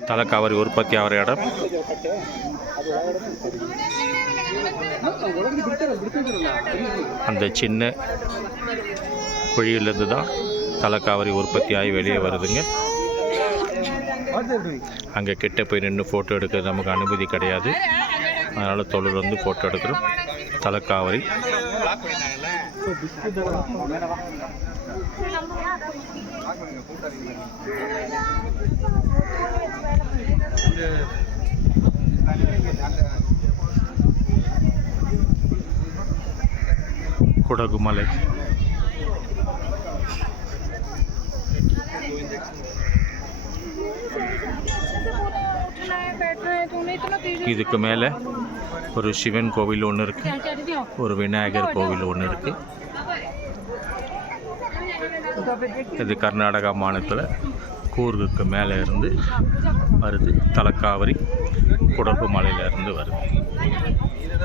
தலைக்காவிரி உற்பத்தி ஆகிற இடம். அந்த சின்ன குழியிலிருந்து தான் தலைக்காவிரி உற்பத்தி ஆகி வெளியே வருதுங்க. அங்கே கிட்ட போய் நின்று ஃபோட்டோ எடுக்கிறது நமக்கு அனுமதி கிடையாது. அதனால் தொழில் வந்து ஃபோட்டோ எடுக்கிறோம். தலைக்காவிரி குடகுமலை. இதுக்கு மேலே ஒரு சிவன் கோவில் ஒன்று இருக்குது, ஒரு விநாயகர் கோவில் ஒன்று இருக்குது. இது கர்நாடகா மாநிலத்தில் கூர்குக்கு மேலே இருந்து வருது. தலைக்காவிரி குடகுமலையிலேருந்து வருது.